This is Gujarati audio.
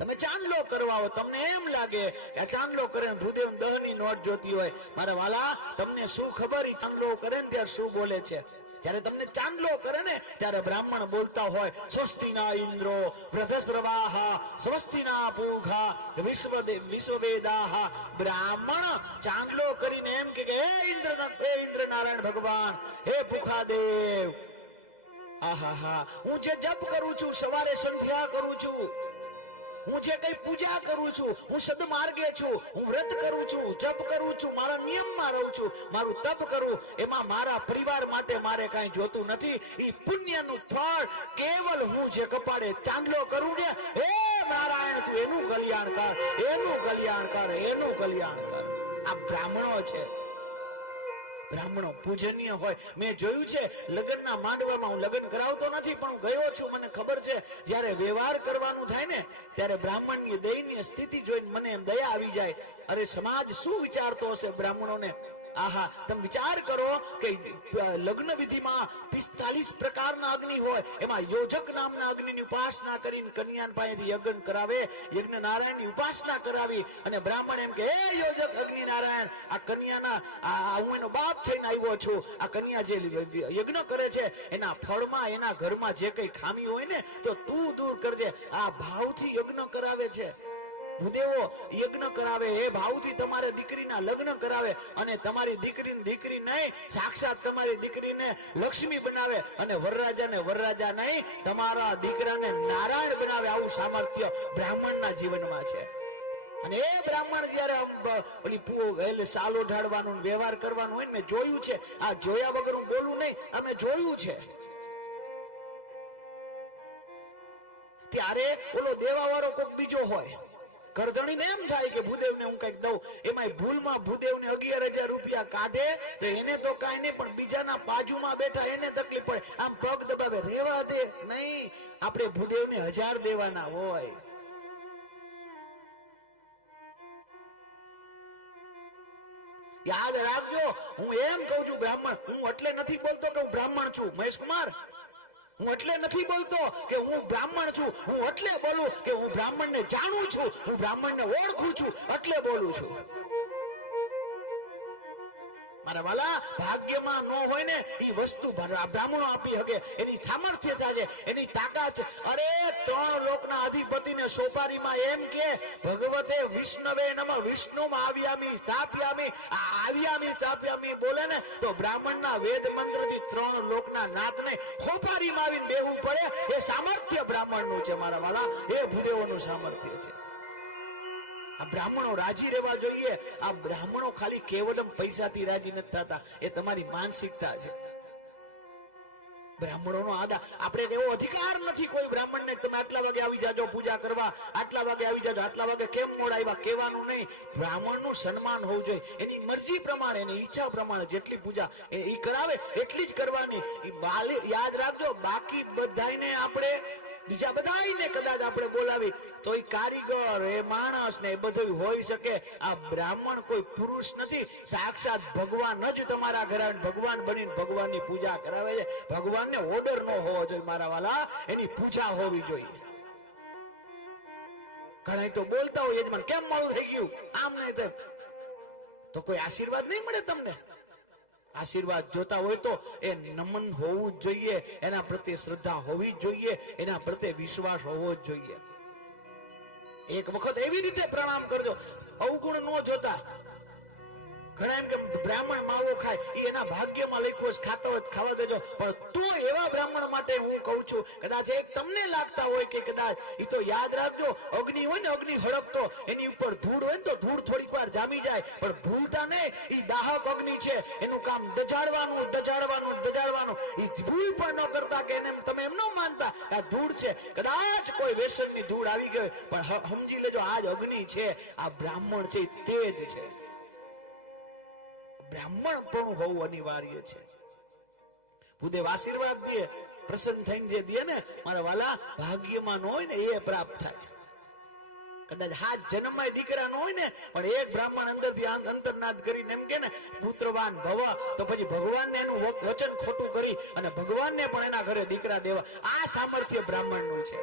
તમે ચાંદલો કરવાઓ, તમને એમ લાગે કે ચાંદલો કરે ભૂદેવ દહની નોટ જોતી હોય. મારા વાલા, તમને શું ખબર ઈ ચાંદલો કરે ને ત્યારે શું બોલે છે? જ્યારે તમને ચાંદલો કરે ને ત્યારે બ્રાહ્મણ બોલતા હોય, સ્વસ્તિના ઇન્દ્રો વૃધસ્રવાહ સ્વસ્તિના પૂઘા વિશ્વવેદાહ. બ્રાહ્મણ ચાંદલો કરીને એમ કે હે ઇન્દ્ર નારાયણ ભગવાન, હે ભૂખાદેવ, આહા, હું જે જપ કરું છું, સવારે સંધ્યા કરું છું, હું જે કઈ પૂજા કરું છું, હું સદમાર્ગે છું, હું વ્રત કરું છું, જપ કરું છું, મારા નિયમમાં રહું છું, મારું તપ કરું, એમાં મારા પરિવાર માટે મારે કાંઈ જોતું નથી. ઈ પુણ્યનું ફળ કેવલ હું જે કપાળે ચાંદલો કરું ને, હે નારાયણ તું એનું કલ્યાણ કર, એનું કલ્યાણ કર, એનું કલ્યાણ કર. આ બ્રાહ્મણો છે. બ્રાહ્મણો પૂજનીય હોય. મેં જોયું છે લગ્નના માંડવામાં, હું લગ્ન કરાવતો નથી પણ હું ગયો છું, મને ખબર છે જ્યારે વ્યવહાર કરવાનું થાય ને ત્યારે બ્રાહ્મણની દયનીય સ્થિતિ જોઈને મને એમ દયા આવી જાય. અરે સમાજ શું વિચારતો હશે બ્રાહ્મણોને? આહા, તમે વિચાર કરો કે લગ્ન વિધિમાં 45 પ્રકારના અગ્નિ હોય, એમાં યોજક નામના અગ્નિની ઉપાસના કરીને કન્યાન પાસેથી યજ્ઞ કરાવે, યજ્ઞ નારાયણની ઉપાસના કરાવી અને બ્રાહ્મણ એમ કે હે યોજક અગ્નિ નારાયણ, આ કન્યાના હું એનો બાપ થઈને આવ્યો છું, આ કન્યા જે યજ્ઞ કરે છે એના ફળમાં એના ઘરમાં જે કઈ ખામી હોય ને તો તું દૂર કરજે. આ ભાવથી યજ્ઞ કરાવે છે. ભૂદેવો યજ્ઞ કરાવે, એ ભાવથી તમારે દીકરીના લગ્ન કરાવે અને તમારી દીકરીની દીકરી નહીં, સાક્ષાત તમારી દીકરીને લક્ષ્મી બનાવે અને વરરાજાને વરરાજા નહીં, તમારા દીકરાને નારાયણ બનાવે. આવું સામર્થ્ય બ્રાહ્મણના જીવનમાં છે. અને એ બ્રાહ્મણ જયારે ઓલી સાલ ઓઢાડવાનું વ્યવહાર કરવાનું હોય ને, મેં જોયું છે. આ જોયા વગર હું બોલું નહીં, અમે જોયું છે. ત્યારે ઓલો દેવાવાળો કોઈક બીજો હોય, કરધણીને એમ થાય કે ભૂદેવને હું કઈક દઉં, એમાં ભૂલમાં ભૂદેવને 11,000 રૂપિયા કાઢે તો એને તો કાંઈ નહીં, પણ બીજાના બાજુમાં બેઠા એને તકલીફ પડે. આમ પગ દબાવે, રેવા દે. નહીં, આપણે ભૂદેવને 1000 દેવાના હોય. યાદ રાખજો, હું એમ કહું છું બ્રાહ્મણ, હું એટલે નથી બોલતો કે હું બ્રાહ્મણ છું મહેશ કુમાર, હું એટલે નથી બોલતો કે હું બ્રાહ્મણ છું, હું એટલે બોલું કે હું બ્રાહ્મણને જાણું છું, હું બ્રાહ્મણને ઓળખું છું, એટલે બોલું છું. મારા વાલા, ભાગ્યમાં ન હોય ને એ વસ્તુ બ્રાહ્મણો આપી શકે, એની સામર્થ્ય છે, એની તાકાત છે. અરે 3 લોકના અધિપતિને સોપારીમાં એમ કે ભગવતે વિષ્ણવે નમઃ વિષ્ણુમાં આવ્યામી બોલે ને તો બ્રાહ્મણના વેદ મંત્રથી 3 લોકના નાથને ખોપારીમાં આવીને બેહવું પડે. એ સામર્થ્ય બ્રાહ્મણનું છે મારા વાલા, એ ભૂદેવોનું સામર્થ્ય છે. આ બ્રાહ્મણો રાજી રહેવા જોઈએ. આ બ્રાહ્મણો ખાલી કેવલમ પૈસાથી રાજી નથી થતા, એ તમારી માનસિકતા છે. બ્રાહ્મણોનો આપણે એવો અધિકાર નથી કોઈ બ્રાહ્મણને તમે આટલા વાગે આવી જાજો પૂજા કરવા, આટલા વાગે આવી જાજો, આટલા વાગે કેમ મોડા આવ્યા કહેવાનું નહીં. બ્રાહ્મણનું સન્માન હોવું જોઈએ, એની મરજી પ્રમાણે, એની ઈચ્છા પ્રમાણે જેટલી પૂજા એ કરાવે એટલી જ કરવાની. યાદ રાખજો, બાકી બધાને આપણે બીજા બધાને કદાચ આપણે બોલાવી તો એ કારીગર, એ માણસ ને એ બધું હોઈ શકે. આ બ્રાહ્મણ કોઈ પુરુષ નથી, સાક્ષાત ભગવાન જ તમારા ઘરે ભગવાન બનીને ભગવાનની પૂજા કરાવે છે. ભગવાનને ઓર્ડર ન હોવો જોઈએ મારા વાલા, એની પૂજા હોવી જોઈએ. ઘણા તો બોલતા હોય યજમાન કેમ મોડું થઈ ગયું, આમ નહીં તેમ, તો કોઈ આશીર્વાદ નહીં મળે તમને. આશીર્વાદ જોતા હોય તો એ નમન હોવું જ જોઈએ, એના પ્રત્યે શ્રદ્ધા હોવી જ જોઈએ, એના પ્રત્યે વિશ્વાસ હોવો જ જોઈએ. એક વખત એવી રીતે પ્રણામ કરજો, અવગુણ ન જોતા. ઘણા એમ કે બ્રાહ્મણ માવો ખાય, એ એના ભાગ્યમાં લખ્યું છે, ખાતા હોય ખાવા દેજો. પણ તો એવા બ્રાહ્મણ માટે હું કહું છું, કદાચ એક તમને લાગતા હોય કે કદાચ એ તો યાદ રાખજો, અગ્નિ હોય ને, અગ્નિ હળકતો એની ઉપર ધૂળ હોય ને તો ધૂળ થોડીક વાર જામી જાય, પણ ભૂલતા નહીં, એ દાહક અગ્નિ છે, એનું કામ દજાડવાનું. એ ભૂલ પણ ન કરતા કે એને તમે એમ ન માનતા આ ધૂળ છે, કદાચ કોઈ વ્યસનની ધૂળ આવી ગઈ, પણ સમજી લેજો આજ અગ્નિ છે, આ બ્રાહ્મણ છે, તેજ છે. બ્રાહ્મણ પણ હોવું અનિવાર્ય છે. ભૂદેવ આશીર્વાદ દે, પ્રસન્ન થઈને જે દે ને મારા વાલા, ભાગ્યમાં ન હોય ને એ પ્રાપ્ત થાય. કદાચ હાથ જન્મમાં દીકરા ન હોય ને પણ એક બ્રાહ્મણ અંદરથી અંતર્નાદ કરીને એમ કે ને પુત્રવાન ભવ, તો પછી ભગવાનને એનું વચન ખોટું કરી અને ભગવાનને પણ એના ઘરે દીકરા દેવા. આ સામર્થ્ય બ્રાહ્મણનું છે.